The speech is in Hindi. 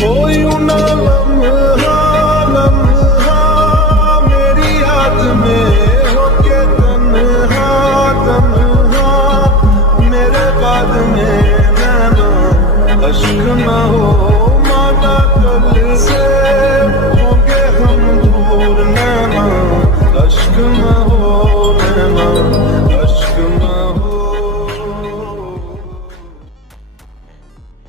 हो यूं ना लम्हा लम्हा मेरी याद में होके तन्हा तन्हा, मेरे बाद में नैना अश्क न हो माना कल से।